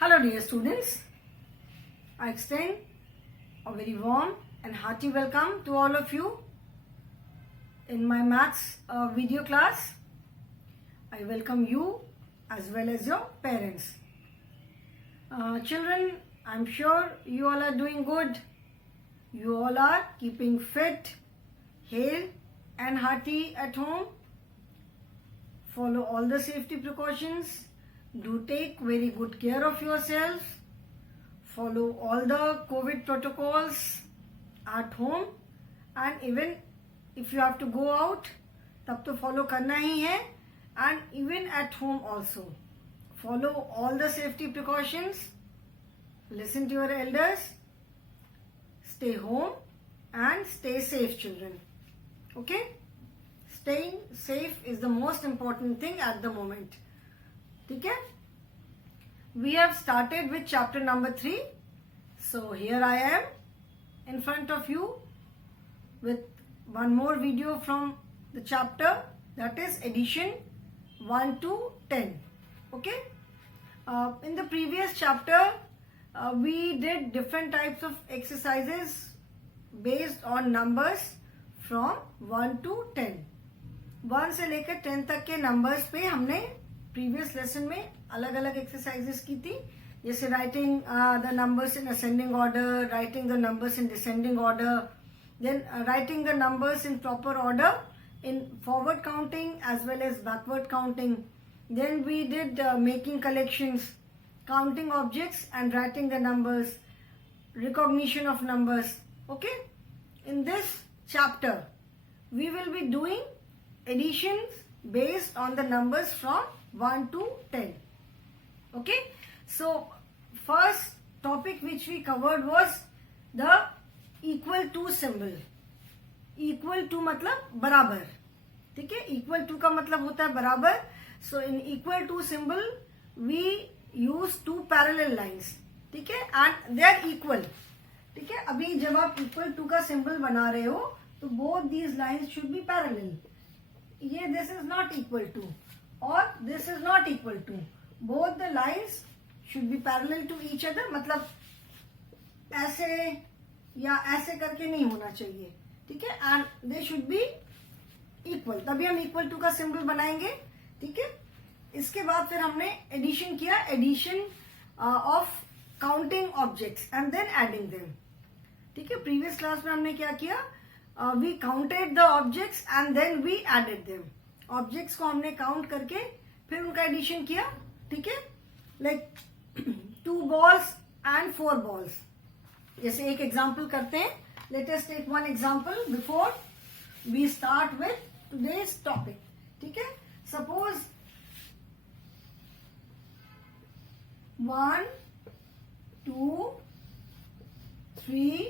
Hello dear students, I extend a very warm and hearty welcome to all of you in my maths video class. I welcome you as well as your parents. Children, I'm sure you all are doing good. You all are keeping fit, hale and hearty at home. Follow all the safety precautions. Do take very good care of yourself. Follow all the COVID protocols at home, and even if you have to go out, तब तो follow करना ही है, and even at home also. Follow all the safety precautions. Listen to your elders. Stay home and stay safe, children. Okay? Staying safe is the most important thing at the moment. ठीक है? We have started with chapter number 3. So here I am in front of you with one more video from the chapter, that is addition 1 to 10. Okay? In the previous chapter, we did different types of exercises based on numbers from 1 to 10. 1 से लेकर 10 तक के numbers पे हमने previous lesson में अलग अलग exercises की थी, जैसे writing the numbers in ascending order, writing the numbers in descending order, then writing the numbers in proper order in forward counting as well as backward counting. Then we did making collections, counting objects and writing the numbers, recognition of numbers. Okay, in this chapter we will be doing additions based on the numbers from 1 to 10. Okay, so first topic which we covered was the equal to symbol. Equal to मतलब बराबर. ठीक है, equal to का मतलब होता है बराबर. So in equal to symbol we use two parallel lines. ठीक है, and they are equal. ठीक है, अभी जब आप equal to का symbol बना रहे हो तो both these lines should be parallel. ये this is not equal to or this is not equal to. Both the lines should be parallel to each other. मतलब ऐसे या ऐसे करके नहीं होना चाहिए. ठीक है, and they should be equal. तभी हम equal to का symbol बनाएंगे. ठीक है, इसके बाद फिर हमने addition किया, addition of counting objects and then adding them. ठीक है, previous class में हमने क्या किया, we counted the objects and then we added them. Objects को हमने count करके फिर उनका addition किया. ठीक है, like 2 balls and 4 balls. जैसे एक example करते हैं. Let us take one example before we start with today's topic. ठीक है, suppose 1, 2, 3,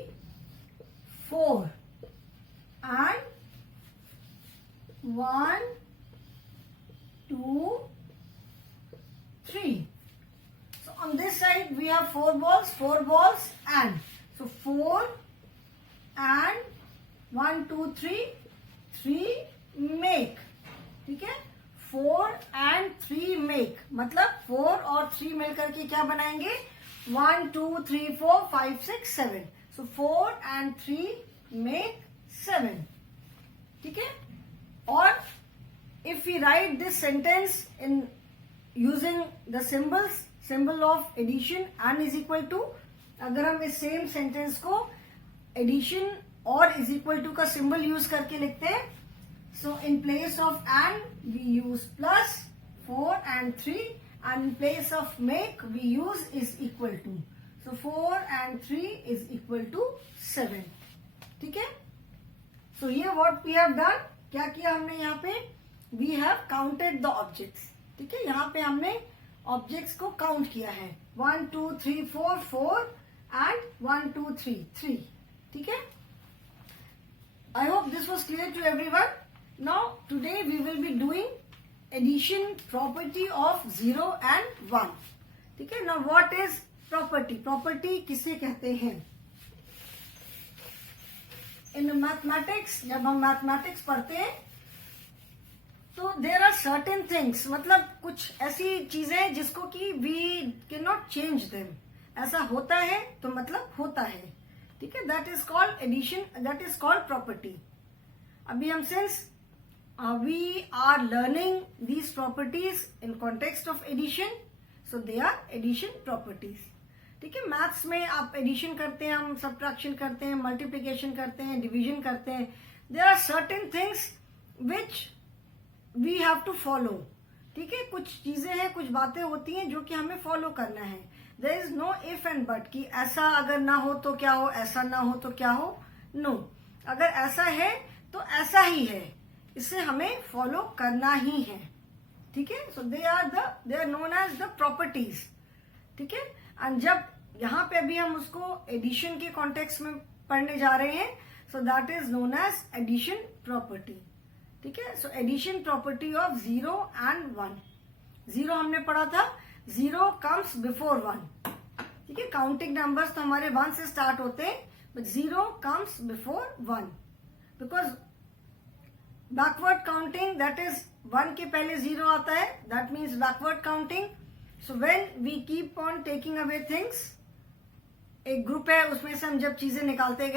4 and 1, 2, 3. So on this side we have 4 balls and so 4 and 1, 2, 3, 3 make. ठीक है, 4 and 3 make मतलब 4 और 3 मिलकर के क्या बनाएंगे, 1, 2, 3, 4, 5, 6, 7. So 4 and 3 make 7. ठीक है, और if we write this sentence in using the symbol of addition and is equal to, अगर हम इस same sentence को addition और is equal to का symbol use करके लिखते हैं, so in place of and we use plus 4 and 3 and in place of make we use is equal to. So 4 and 3 is equal to 7. ठीक है, so here what we have done, क्या किया हमने यहाँ पे, we have counted the objects. ठीक है, यहाँ पे हमने objects को count किया है, 1, 2, 3, 4, 4 and 1, 2, 3, 3. ठीक है, I hope this was clear to everyone. Now today we will be doing addition property of 0 and 1. ठीक है, now what is property? Property किसे कहते हैं? In mathematics, जब हम mathematics पढ़ते हैं तो देर आर सर्टेन थिंग्स, मतलब कुछ ऐसी चीजें जिसको कि we can not change them, ऐसा होता है तो मतलब होता है, ठीक है, that is called addition, that is called property. अभी हम since we are learning these properties in context of addition, so they are addition properties. ठीक है, मैथ्स में आप एडिशन करते हैं, हम सब्ट्रैक्शन करते हैं, मल्टीप्लीकेशन करते हैं, डिवीजन करते हैं. There are certain things which we have to follow. ठीक है, कुछ चीजें हैं, कुछ बातें होती हैं जो कि हमें फॉलो करना है. There is no if and but कि ऐसा अगर ना हो तो क्या हो, ऐसा ना हो तो क्या हो. नो, अगर ऐसा है तो ऐसा ही है, इसे हमें फॉलो करना ही है. ठीक है, so they are known as the properties. ठीक है, एंड जब यहाँ पे अभी हम उसको एडिशन के कॉन्टेक्स्ट में पढ़ने जा रहे हैं, so that is known as addition property. ठीक है, so addition property of 0 and 1. 0 हमने पढ़ा था, 0 कम्स बिफोर 1. ठीक है, काउंटिंग नंबर्स तो हमारे 1 से स्टार्ट होते हैं, but 0 comes before 1 because backward counting, that is 1 के पहले 0 आता है, that means backward counting. So when we keep on taking away things, एक ग्रुप है उसमें से हम जब चीजें निकालते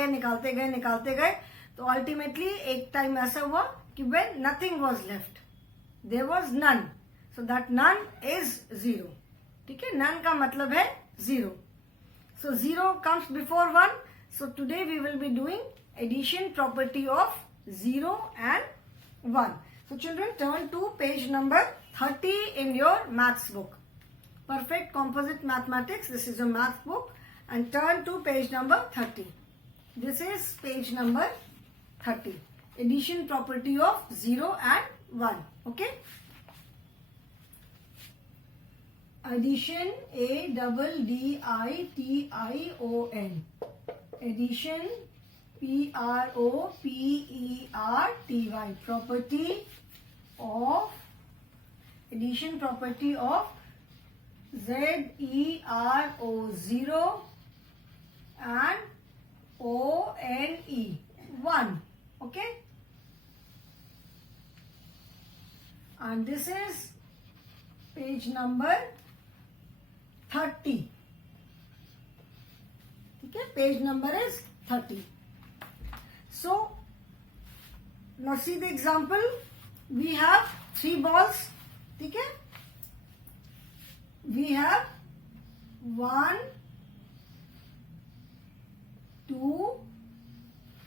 गए, तो अल्टीमेटली एक टाइम ऐसा हुआ कि when nothing was left, there was none, so that none is 0. ठीक है, none का मतलब है 0. So 0 comes before 1. So today we will be doing addition property of 0 and 1. So children, turn to page number 30 in your maths book. Perfect Composite Mathematics. This is your math book, and turn to page number 30. This is page number 30. Addition property of 0 and 1. Okay. Addition, ADDITION. Addition, PROPERTY. Property of addition property of ZERO and ONE. 1. Okay. And this is page number 30. Okay, page number is 30. So now see the example. We have 3 balls. Okay, we have 1, 2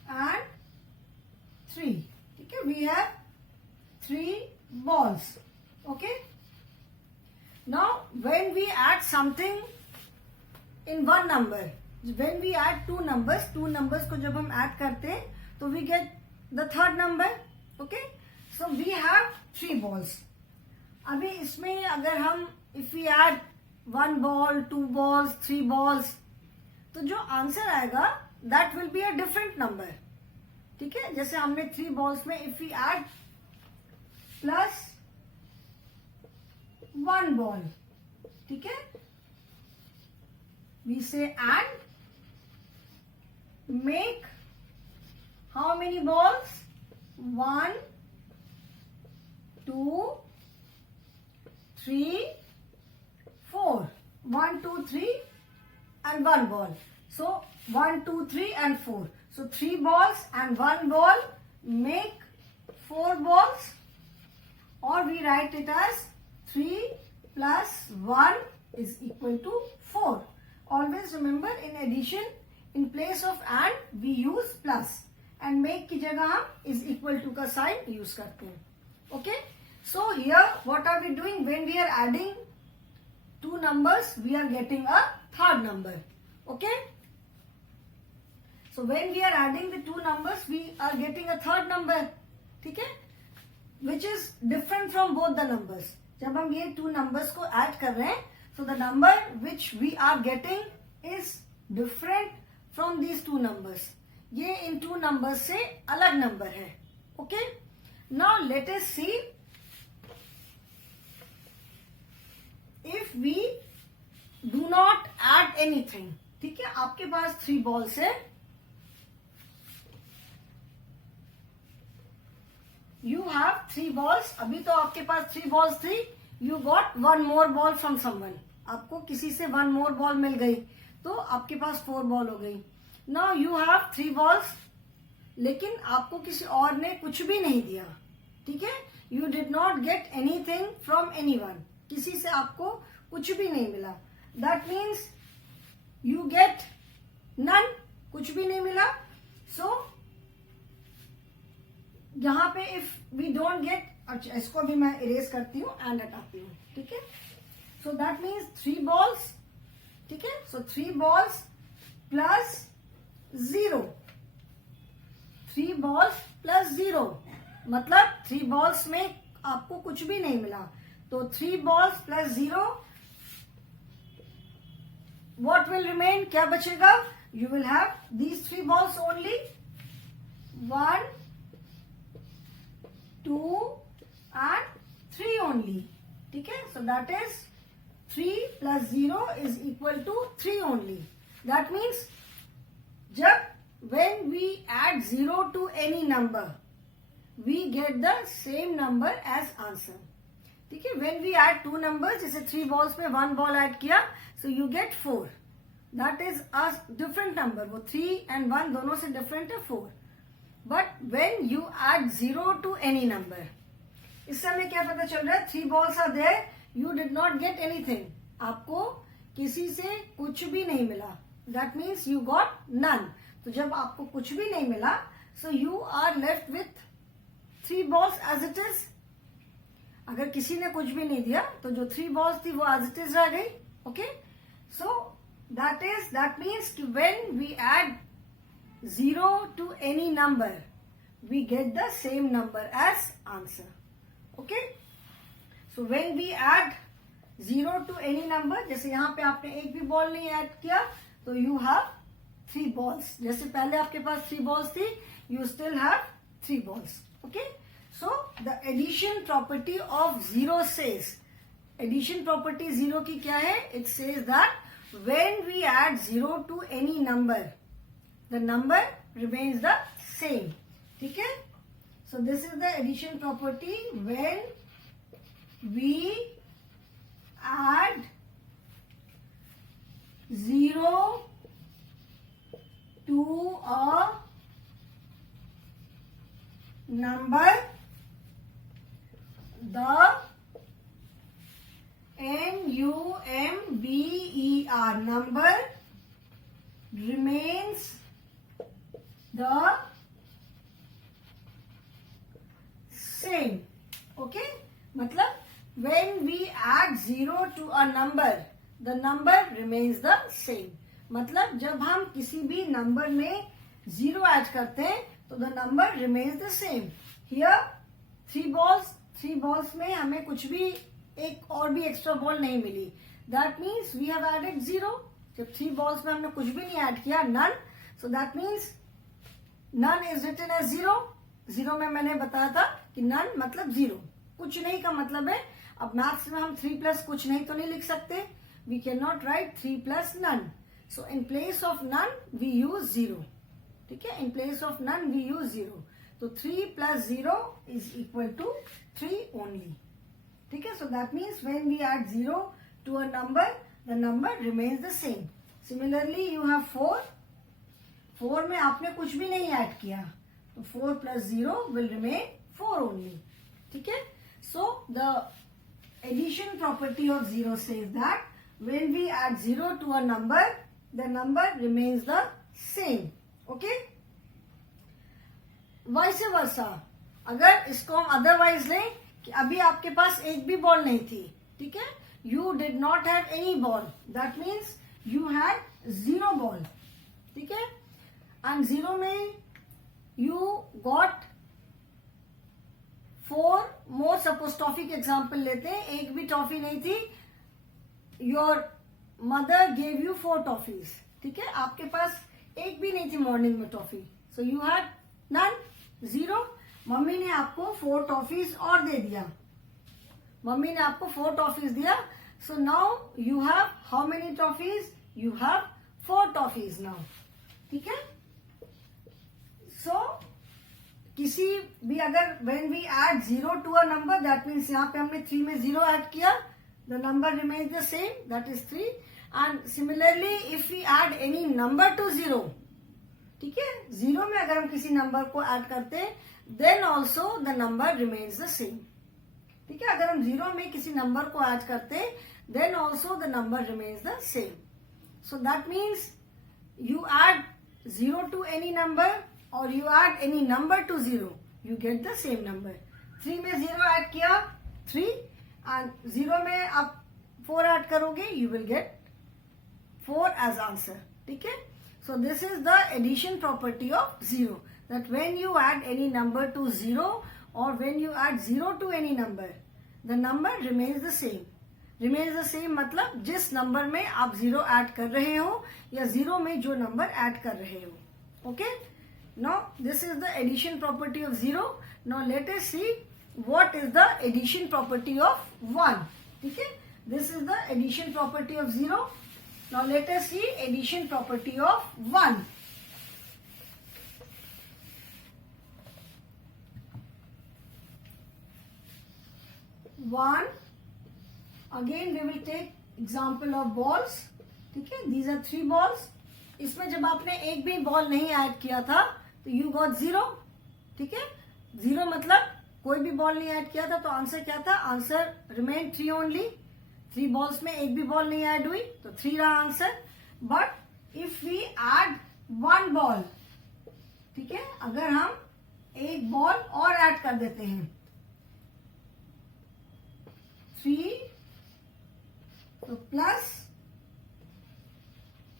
and 3. Okay, we have 3 balls. Okay, now when we add something in one number, when we add two numbers को जब हम add करते हैं तो we get the third number. Okay, so we have 3 balls. अभी इसमें अगर हम if we add 1 ball, 2 balls, 3 balls, तो जो आंसर आएगा that will be a different number. ठीक है, जैसे हमने 3 balls में if we add plus 1 ball, ठीक है, we say and make how many balls? 1, 2, 3, 4. 1, 2, 3 and 1 ball. So 1, 2, 3 and 4. So 3 balls and 1 ball make 4 balls, or we write it as 3 plus 1 is equal to 4. Always remember, in addition, in place of and we use plus, and make की जगह हम is equal to का sign use करते हैं. Okay, so here what are we doing? When we are adding 2 numbers, we are getting a third number. Okay, so when we are adding the 2 numbers, we are getting a third number. ठीक है, which is different from both the numbers. जब हम ये 2 numbers को add कर रहे हैं, so the number which we are getting is different from these 2 numbers. ये इन 2 numbers से अलग number है. Okay, now let us see if we do not add anything. ठीक है, आपके पास 3 balls है. You have 3 balls. अभी तो आपके पास 3 बॉल्स थी. You got 1 more ball from someone. आपको किसी से 1 मोर बॉल मिल गई, तो आपके पास 4 बॉल हो गई. नाउ यू हैव 3 बॉल्स, लेकिन आपको किसी और ने कुछ भी नहीं दिया. ठीक है, you did not get anything from anyone. किसी से आपको कुछ भी नहीं मिला. That means you get none. कुछ भी नहीं मिला. सो यहां पे इफ वी डोंट गेट, अच्छा इसको भी मैं इरेज करती हूँ एंड हटाती हूँ. ठीक है, सो दैट मीन्स 3 बॉल्स. ठीक है, सो 3 बॉल्स प्लस 0. 3 बॉल्स प्लस 0 मतलब 3 बॉल्स में आपको कुछ भी नहीं मिला. तो 3 balls plus 0, what will remain, क्या बचेगा? You will have these 3 balls only. 1, 2 and 3 only. ठीक है, so that is 3 plus 0 is equal to 3 only. That means when we add 0 to any number, we get the same number as answer. ठीक है, when we add 2 numbers, जैसे 3 balls में 1 ball add किया, so you get 4. That is a different number. वो 3 and 1 दोनों से different है 4. But when you add 0 to any number, इस समय क्या पता चल रहा है? 3 balls are there, you did not get anything. आपको किसी से कुछ भी नहीं मिला. That means you got none. तो जब आपको कुछ भी नहीं मिला, so you are left with 3 balls as it is. अगर किसी ने कुछ भी नहीं दिया, तो जो 3 balls थी वो as it is रह गई. Okay? So that means कि when we add 0 to any number, we get the same number as answer. Okay? So when we add 0 to any number, जैसे यहाँ पे आपने एक भी बॉल नहीं ऐड किया, तो you have 3 balls. जैसे पहले आपके पास 3 balls थी, you still have 3 balls. Okay? So the addition property of 0 says, addition property 0 की क्या है? It says that when we add 0 to any number, the number remains the same. ठीक है? So this is the addition property when we add 0 to a number, the number number remains the same. Okay, मतलब when we add 0 to a number, the number remains the same. मतलब जब हम किसी भी number में 0 add करते हैं, तो the number remains the same. Here 3 balls में हमें कुछ भी एक और भी एक्स्ट्रा बॉल नहीं मिली. That means we have added 0. जब 3 balls में हमने कुछ भी नहीं ऐड किया, none. So that means none is written as 0. 0 में मैंने बताया था कि none मतलब 0. कुछ नहीं का मतलब है, अब मैथ्स में हम 3 प्लस कुछ नहीं तो नहीं लिख सकते. We cannot write 3 plus none. So in place of none we use 0. ठीक है, in place of none we use 0. तो 3 plus 0 is equal to 3 only. ठीक है, so that means when we add 0 to a number, the number remains the same. Similarly you have 4. 4 में आपने कुछ भी नहीं ऐड किया, तो 4 plus 0 will remain 4 only. ठीक है, so the addition property of 0 says that when we add 0 to a number, the number remains the same. Okay? Vice versa, अगर इसको हम otherwise लें कि अभी आपके पास एक भी बॉल नहीं थी, ठीक है, you did not have any ball, that means you had 0 ball. ठीक है, and 0 में you got 4 more. Suppose toffee के एग्जाम्पल लेते हैं, एक भी टॉफी नहीं थी, your mother gave you 4 toffees. ठीक है, आपके पास एक भी नहीं थी मॉर्निंग में toffee, so you had none, 0. Mummy ने आपको 4 टॉफीज और दे दिया, मम्मी ने आपको 4 टॉफीज दिया. So now you have how many toffees? You have 4 toffees now. ठीक है, सो किसी भी अगर when we add 0 to a number, that means यहाँ पे हमने 3 में 0 ऐड किया, the number remains the same, that is 3. And similarly if we add any number to 0, ठीक है, 0 में अगर हम किसी नंबर को ऐड करते हैं, then also the number remains the same. ठीक है, अगर हम 0 में किसी नंबर को ऐड करते हैं, then also the number remains the same. So that means you add 0 to any number or you add any number to 0, you get the same number. 3 में 0 add किया 3 and 0 में आप 4 add करोगे, you will get 4 as answer. ठीक है, so this is the addition property of 0, that when you add any number to 0 or when you add 0 to any number, the number remains the same. Remains the same मतलब जिस number में आप 0 add कर रहे हो या 0 में जो नंबर ऐड कर रहे हो. Okay, now this is the addition property of 0. Now let us see what is the addition property of 1. ठीक है, this is the addition property of 0. Now let us see addition property of 1. Again we will take example of balls. ठीक है, these are 3 balls. इसमें जब आपने एक भी ball नहीं ऐड किया था तो you got 0. ठीक है, 0 मतलब कोई भी बॉल नहीं ऐड किया था, तो आंसर क्या था? Answer remain 3 only. 3 बॉल्स में एक भी बॉल नहीं ऐड हुई तो 3 रहा answer. But if we add 1 ball, ठीक है, अगर हम एक बॉल और ऐड कर देते हैं 3, तो plus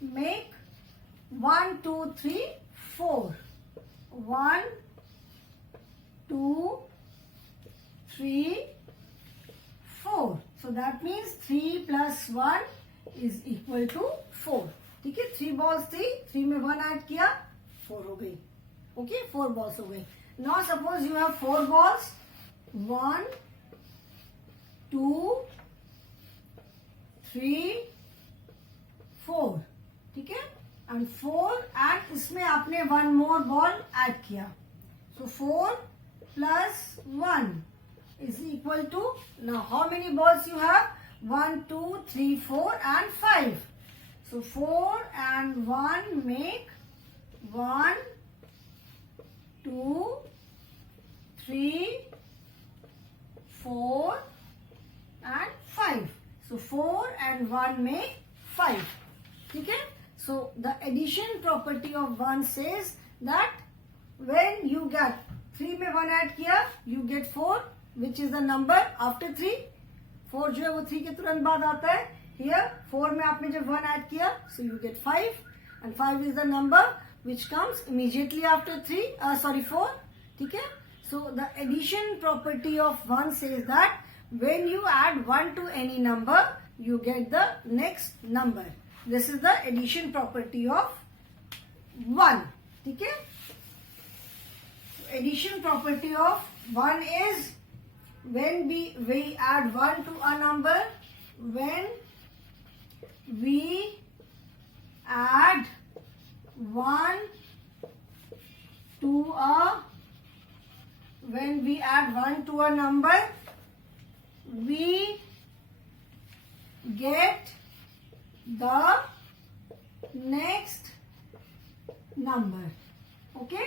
make 1 2 3 4, 1 2 3 4. So that means 3 plus 1 is equal to 4. ठीक है, 3 balls थी, 3 में 1 ऐड किया, 4 हो गई. ओके, 4 balls हो गई. Now suppose you have 4 balls, 1 2 3 4. ठीक है, एंड 4 एंड इसमें आपने 1 मोर बॉल ऐड किया, so 4 plus 1 is equal to, now how many balls you have? 1 2 3 4 and 5. So 4 and 1 make 1 2 3 4 and 5. So 4 and 1 make 5. ठीक है, so the addition property of 1 says that when you get 3 में 1 add किया, you get 4, which is the number after 3. 4 जो है वो 3 के तुरंत बाद आता है. Here 4 में आपने जब 1 ऐड किया, so you get 5, and 5 is the number which comes immediately after 4. ठीक है, so the addition property of 1 says that when you add 1 to any number, you get the next number. This is the addition property of 1. ठीक है, addition property of 1 is when we add 1 to a number, when we add 1 to a number, we get the next number. Okay,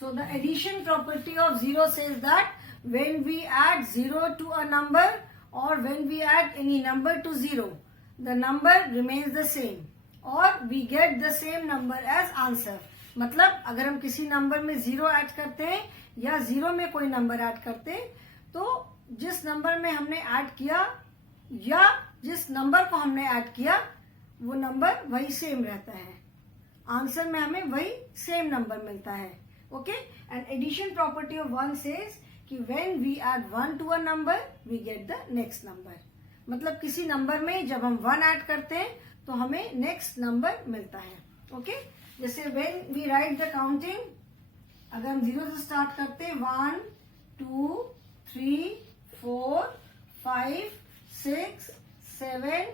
so the addition property of 0 says that when we add 0 to a number or when we add any number to 0, the number remains the same or we get the same number as answer. मतलब अगर हम किसी number में 0 add करते हैं या 0 में कोई नंबर ऐड करते हैं, तो जिस नंबर में हमने ऐड किया या जिस नंबर को हमने ऐड किया वो नंबर वही सेम रहता है. आंसर में हमें वही सेम नंबर मिलता है. Okay, and addition property of 1 says कि when we add 1 to a number we get the next number. मतलब किसी नंबर में जब हम 1 ऐड करते हैं तो हमें नेक्स्ट नंबर मिलता है. ओके, जैसे when we write the counting, अगर हम 0 से स्टार्ट करते हैं 1 2 3 4 5 6 7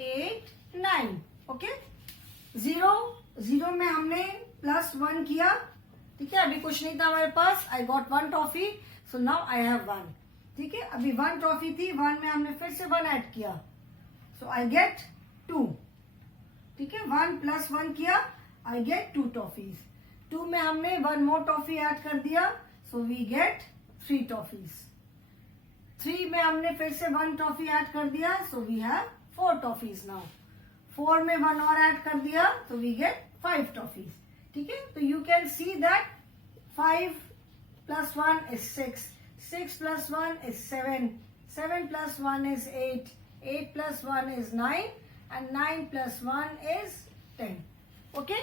8 9. ओके, 0 में हमने +1 किया ठीक है, अभी कुछ नहीं था हमारे पास. I got 1 toffee, so now I have 1. ठीक है, अभी 1 टॉफी थी, 1 में हमने फिर से 1 ऐड किया, सो आई गेट 2. ठीक है, 1 प्लस 1 किया, आई गेट 2 टॉफीज. 2 में हमने 1 मोर टॉफी ऐड कर दिया, सो वी गेट 3 टॉफीज. 3 में हमने फिर से 1 टॉफी ऐड कर दिया, so we have 4 toffees now. 4 में 1 और ऐड कर दिया, तो वी गेट 5 टॉफीज. ठीक है, तो you can see that 5 plus 1 is 6, 6 plus 1 is 7, 7 plus 1 is 8, 8 plus 1 is 9, and 9 plus 1 is 10. Okay?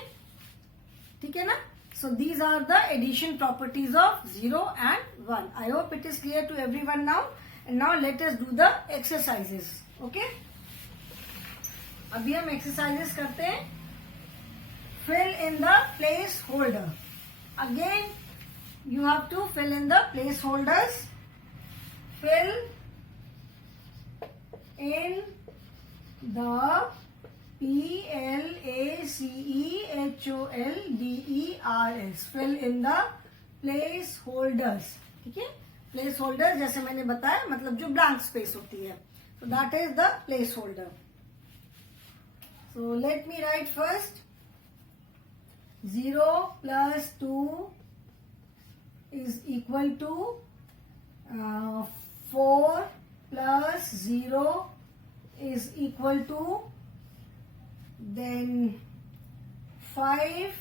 ठीक है ना? So these are the addition properties of 0 and 1. I hope it is clear to everyone now. And now let us do the exercises. Okay? अभी हम exercises करते हैं. Fill in the placeholder. Again, you have to fill in the placeholders. Fill in the placeholders. Fill in the placeholders. ठीक है, placeholders जैसे मैंने बताया मतलब जो blank space होती है. So that is the placeholder. So let me write first. 0 plus 2 is equal to 4 plus 0 is equal to, then 5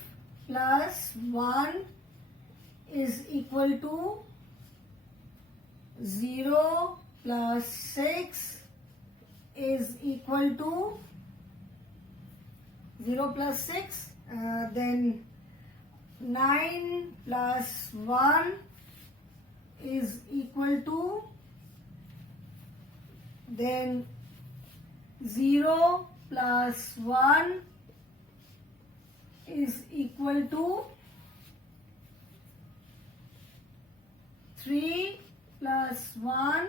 plus 1 is equal to 0 plus 6 is equal to 0 plus 6, then 9 plus 1 is equal to, then 0 plus 1 is equal to 3 plus 1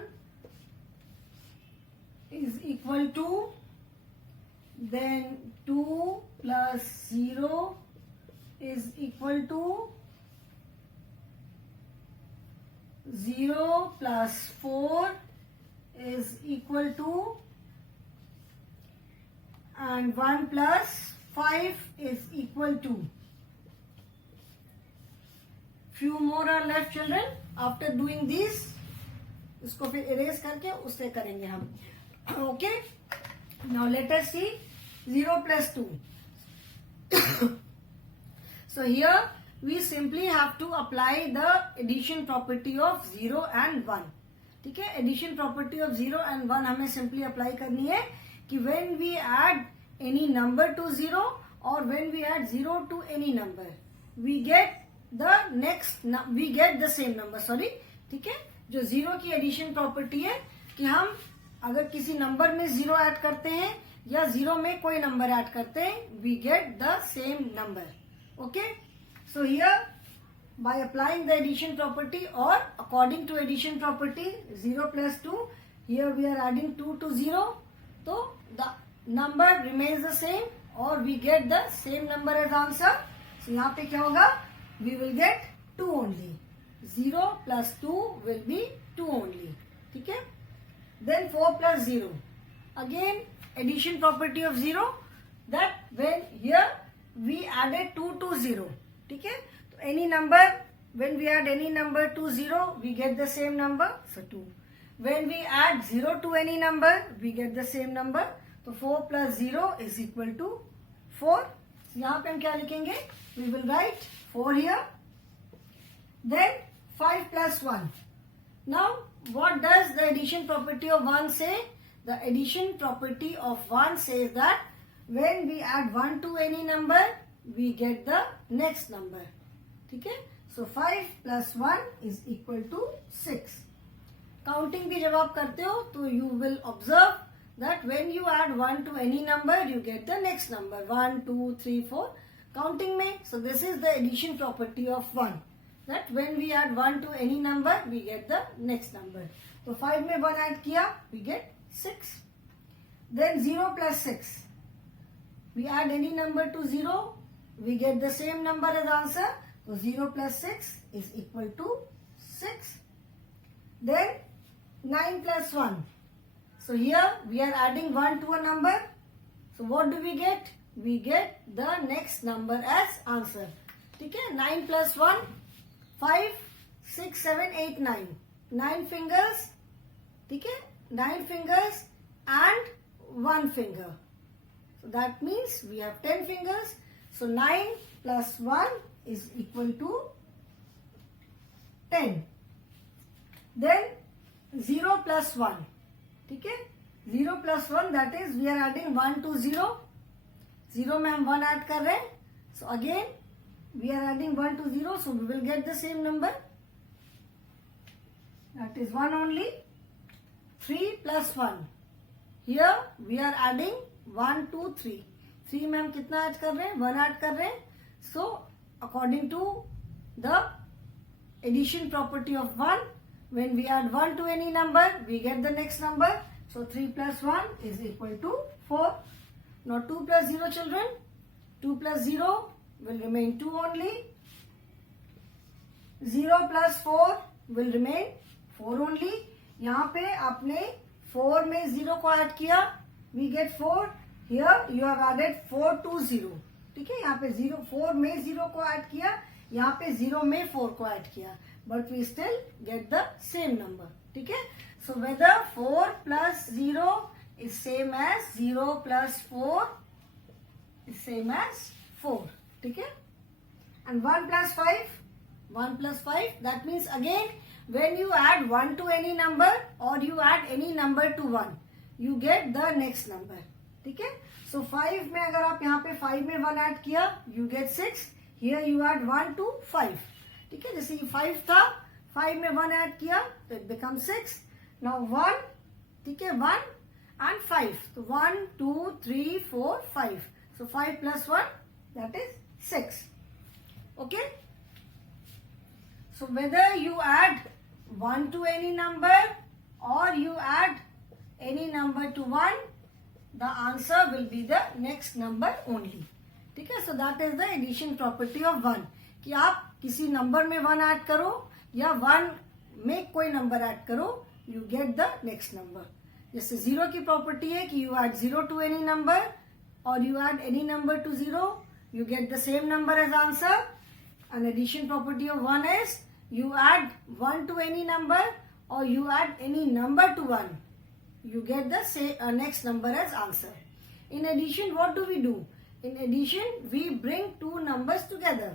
is equal to, then 2 plus 0 is equal to 0 plus 4 is equal to, and 1 plus 5 is equal to. Few more are left, children. After doing this, इसको फिर erase करके उससे करेंगे हम. Okay. Now let us see 0 plus 2. So here we simply have to apply the addition property of 0 and 1. ठीक है, addition property of 0 and 1 हमें simply apply करनी है कि when we add any number to 0 or when we add 0 to any number, we get the same number. Sorry, ठीक है, जो 0 की addition property है कि हम अगर किसी नंबर में 0 ऐड करते हैं या 0 में कोई नंबर ऐड करते हैं, we get the same number. Okay, so here by applying the addition property or according to addition property 0 plus 2, here we are adding 2 to 0, so the number remains the same or we get the same number as answer. So यहाँ पे क्या होगा, we will get 2 only. 0 plus 2 will be 2 only. ठीक है, then 4 plus 0, again addition property of 0, that when here we added 2 to 0. ठीक है, तो any number, when we add any number to 0, we get the same number, so 2. When we add 0 to any number, we get the same number, तो 4 plus 0 is equal to 4. यहाँ पे हम क्या लिखेंगे, we will write 4 here. Then 5 plus 1. Now what does the addition property of 1 say? The addition property of 1 says that when we add 1 to any number, we get the next number. ठीक है, so 5 plus 1 is equal to 6. Counting भी जब आप करते हो तो you will observe that when you add 1 to any number, you get the next number 1, 2, 3, 4. Counting में, so this is the addition property of 1. That when we add 1 to any number, we get the next number. तो 5 में 1 add किया, we get 6. Then 0 plus 6. We add any number to 0, we get the same number as answer. So 0 plus 6 is equal to 6. Then 9 plus 1. So here we are adding 1 to a number. So what do we get? We get the next number as answer. ठीक है, 9 plus 1, 5, 6, 7, 8, 9. 9 fingers. ठीक है, 9 fingers and 1 finger. So that means we have 10 fingers. So 9 plus 1 is equal to 10. Then 0 plus 1. ठीक है, 0 plus 1, that is we are adding 1 to 0. 0 में हम 1 add कर रहे हैं. So again we are adding 1 to 0, so we will get the same number. That is 1 only. 3 plus 1. Here we are adding 1, 2, 3. 3 में हम कितना ऐड कर रहे हैं? 1 ऐड कर रहे हैं. So according to the addition property of 1, when we add 1 to any number, we get the next number. So 3 plus 1 is equal to 4. Now 2 plus 0 children. 2 plus 0 will remain 2 only. 0 plus 4 will remain 4 only. यहाँ पे आपने 4 में 0 को add किया. We get 4. Here you have added 4 to 0. ठीक है, यहाँ पे 4 में 0 को ऐड किया. यहाँ पे 0 में 4 को ऐड किया. But we still get the same number. ठीक है. So whether 4 plus 0 is same as 0 plus 4 is same as 4. ठीक है. And 1 plus 5. 1 plus 5. That means again when you add 1 to any number or you add any number to 1, you get the next number. ठीक है. So 5 में अगर आप यहाँ पे 5 में 1 ऐड किया, you get 6. Here you add 1 to 5. ठीक है, जैसे ये 5 था, 5 में 1 ऐड किया तो it becomes 6. Now 1, ठीक है, 1 and 5. So 1, 2, 3, 4, 5. So 5 plus 1, that is 6. Okay. So whether you add 1 to any number or you add any number to 1, the answer will be the next number only. ठीक है. So that is the addition property of 1. कि आप किसी number में 1 add करो या 1 में कोई नंबर ऐड करो, you get the next number. जैसे 0 की प्रॉपर्टी है कि you add 0 to any number or you add any number to 0, you get the same number as answer. An addition property of 1 is you add 1 to any number or you add any number to 1, you get the next number as answer. In addition, what do we do? In addition, we bring two numbers together.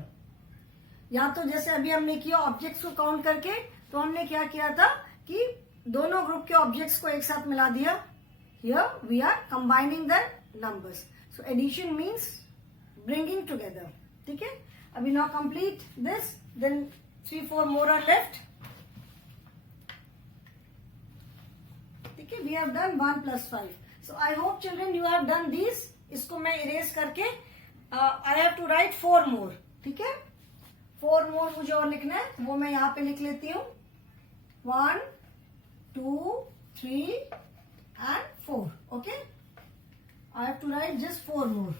या तो जैसे अभी हमने किया objects को count करके, तो हमने क्या किया था कि दोनों ग्रुप के ऑब्जेक्ट्स को एक साथ मिला दिया. Here we are combining the numbers. So addition means bringing together. ठीक है. अभी now complete this, then 3, 4 more are left. ठीक है. We have done 1 plus 5. So I hope children you have done these. इसको मैं erase करके I have to write 4 more. ठीक है. 4 more मुझे और लिखना है, वो मैं यहाँ पे लिख लेती हूँ. 1, 2, 3 and 4. Okay. I have to write just 4 more.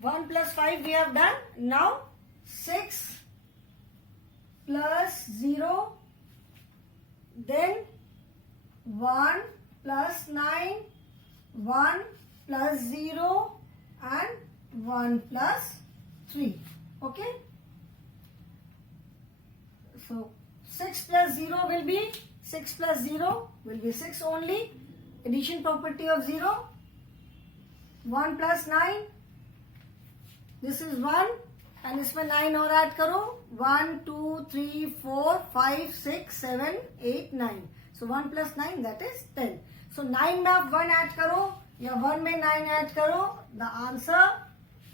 One plus 5 we have done. Now 6 plus 0, then 1 plus 9, 1 plus 0 and 1 plus 3. Okay. So 6 plus 0 will be 6 plus 0 will be 6 only. Addition property of 0. 1 plus 9, this is 1 and इसमें 9 और add करो. 1, 2, 3, 4, 5, 6, 7, 8, 9. So 1 plus 9 that is 10. So 9 में आप 1 add करो या 1 में 9 add करो, the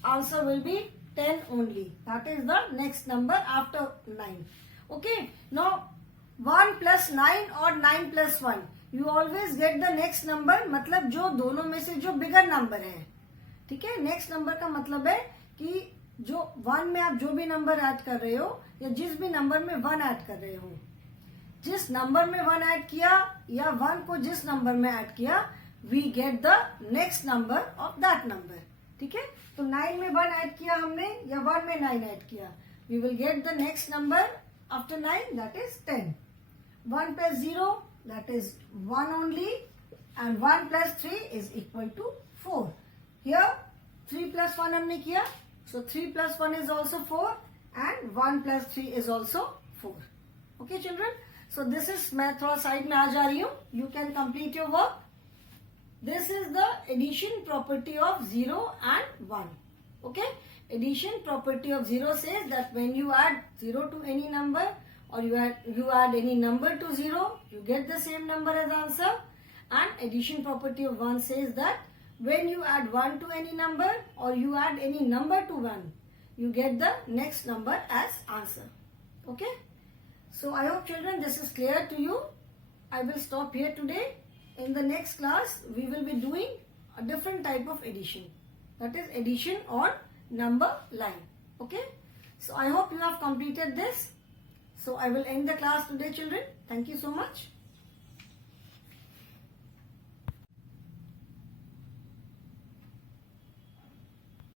answer will be 10 only. That is the next number after 9. Okay. Now 1 plus 9 or 9 plus 1, you always get the next number. मतलब जो दोनों में से जो बिगर नंबर है. ठीक है. नेक्स्ट नंबर का मतलब है कि जो 1 में आप जो भी नंबर ऐड कर रहे हो या जिस भी नंबर में 1 ऐड कर रहे हो, जिस नंबर में 1 ऐड किया या 1 को जिस नंबर में ऐड किया, we get the next number of that number. ठीक है, तो 9 में 1 ऐड किया हमने या 1 में 9 ऐड किया, we will get the next number after 9, that is 10. 1 plus 0, that is 1 only, and 1 plus 3 is equal to 4. Here 3 plus 1 हमने किया, so 3 plus 1 is also 4 and 1 plus 3 is also 4. Okay children, so this is मैं थोड़ा side में आ जा रही हूँ, you can complete your work. This is the addition property of 0 and 1. Okay, addition property of 0 says that when you add 0 to any number or you add any number to 0, you get the same number as answer. And addition property of 1 says that when you add 1 to any number or you add any number to 1, you get the next number as answer. Okay, so I hope children this is clear to you. I will stop here today. In the next class we will be doing a different type of addition, that is addition on number line. Okay, so I hope you have completed this. So I will end the class today children. Thank you so much.